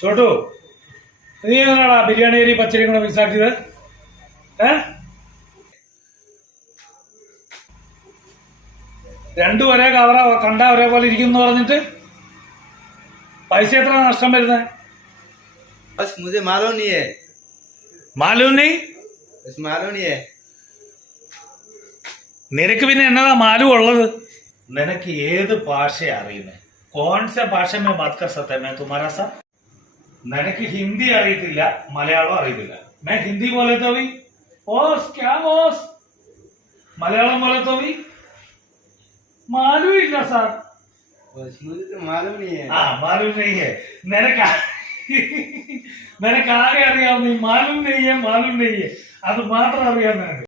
ചോട്ടു, നീ എങ്ങനെയാടാ ബിരിയാണി അരി പച്ചരിയും കൂടെ മിക്സ് ആക്കിയത്? രണ്ടും ഒരേ കവറ കണ്ട ഒരേപോലെ ഇരിക്കുന്നു പറഞ്ഞിട്ട് പൈസ എത്ര നഷ്ടം വരുന്നത്? നിനക്ക് പിന്നെ എന്നതാ മാലു ഉള്ളത്? നിനക്ക് ഏത് ഭാഷയാ അറിയുന്നേ? കോൺസ ഭാഷ മേ ബാത് കർ സക്താ ഹൈ തുമ്ഹാരാ സാ? നിനക്ക് ഹിന്ദി അറിയത്തില്ല, മലയാളം അറിയത്തില്ല. मैं हिंदी बोले तो भी ओस क्या ओस, मलयालम बोले तो भी मालूम ही ना सर। मुझे तो मालूम नहीं है। हाँ मालूम नहीं है। मैंने कहा അറിയാം, നീ മാലൂം नहीं है അത് മാത്രം അറിയാം നിനക്ക്.